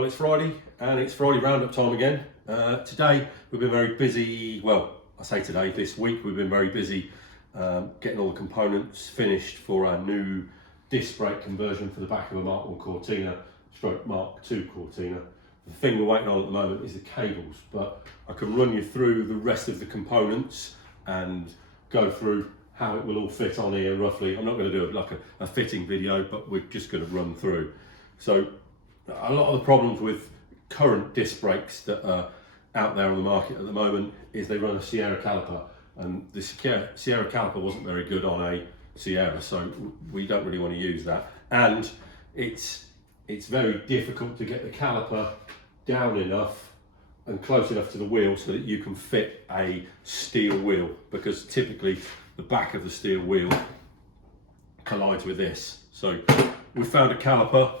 Well, it's Friday and it's Friday roundup time again. Today we've been very busy. Well, I say today, this week we've been very busy getting all the components finished for our new disc brake conversion for the back of a Mk1 Cortina stroke Mk2 Cortina. The thing we're waiting on at the moment is the cables, but I can run you through the rest of the components and go through how it will all fit on here roughly. I'm not going to do it like a fitting video, but we're just going to run through. So a lot of the problems with current disc brakes that are out there on the market at the moment is they run a Sierra caliper, and the Sierra caliper wasn't very good on a Sierra, so we don't really want to use that. And it's very difficult to get the caliper down enough and close enough to the wheel so that you can fit a steel wheel, because typically the back of the steel wheel collides with this. So we found a caliper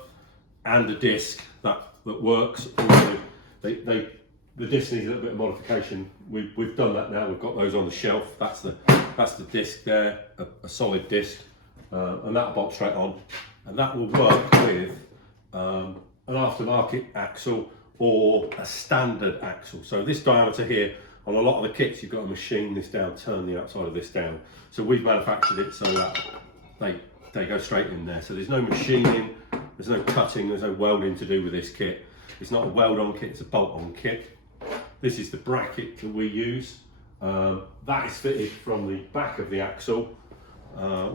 and a disc that works. Also, the disc needs a little bit of modification. We've done that now. We've got those on the shelf. That's the disc there, a solid disc, and that'll bolt straight on, and that will work with an aftermarket axle or a standard axle. So this diameter here, on a lot of the kits, you've got to machine this down, turn the outside of this down. So we've manufactured it so that they go straight in there. So there's no machining, there's no cutting, there's no welding to do with this kit. It's not a weld-on kit, it's a bolt-on kit. This is the bracket that we use. That is fitted from the back of the axle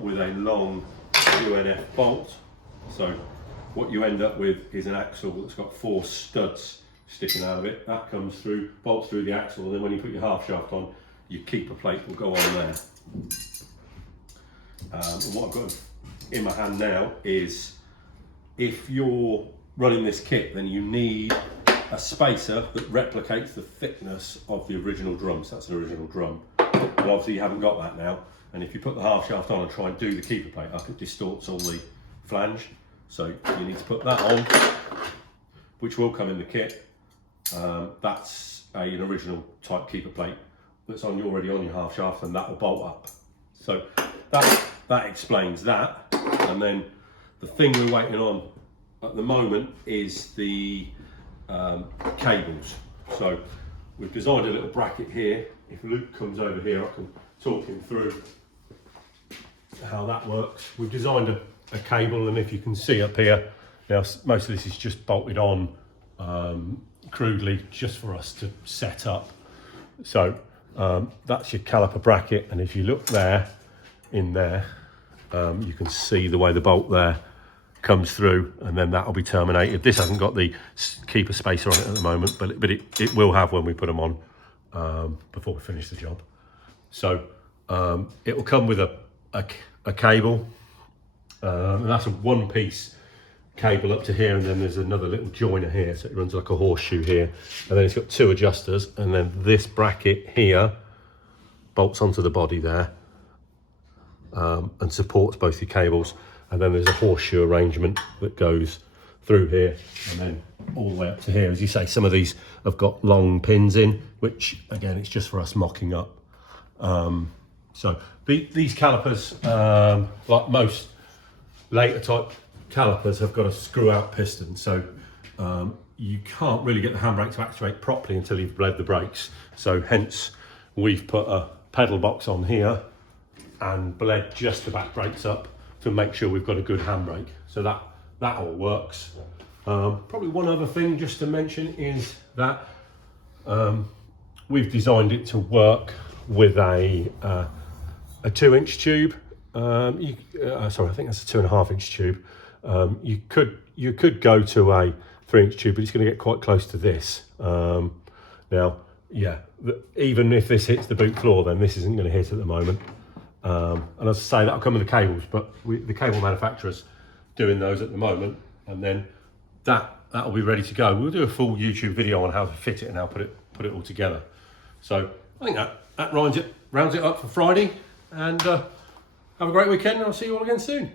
with a long UNF bolt. So what you end up with is an axle that's got 4 studs sticking out of it. That comes through, bolts through the axle, and then when you put your half shaft on, your keeper plate will go on there. And what I've got in my hand now is, if you're running this kit, then you need a spacer that replicates the thickness of the original drum. So that's an original drum. And obviously you haven't got that now. And if you put the half shaft on and try and do the keeper plate up, it distorts all the flange. So you need to put that on, which will come in the kit. That's an original type keeper plate that's already on your half shaft, and that will bolt up. So that explains that. And then the thing we're waiting on at the moment is the cables. So we've designed a little bracket here. If Luke comes over here, I can talk him through how that works. We've designed a cable, and if you can see up here, now most of this is just bolted on crudely just for us to set up. So that's your caliper bracket, and if you look there, in there, you can see the way the bolt there comes through, and then that'll be terminated. This hasn't got the keeper spacer on it at the moment, but it will have when we put them on before we finish the job. So it will come with a cable, and that's a 1-piece cable up to here, and then there's another little joiner here, so it runs like a horseshoe here, and then it's got 2 adjusters, and then this bracket here bolts onto the body there and supports both your cables. And then there's a horseshoe arrangement that goes through here and then all the way up to here. As you say, some of these have got long pins in, which again, it's just for us mocking up. So these calipers, like most later type calipers, have got a screw out piston. So you can't really get the handbrake to actuate properly until you've bled the brakes. So hence we've put a pedal box on here and bled just the back brakes up to make sure we've got a good handbrake. So that all works. Probably one other thing just to mention is that we've designed it to work with a 2-inch tube. Sorry, I think that's a 2.5-inch tube. You could go to a 3-inch tube, but it's going to get quite close to this. Now, yeah, even if this hits the boot floor, then this isn't going to hit at the moment. And as I say, that'll come with the cables, but the cable manufacturer's doing those at the moment, and then that'll be ready to go. We'll do a full YouTube video on how to fit it and how to put it all together. So I think that rounds it up for Friday, and have a great weekend, and I'll see you all again soon.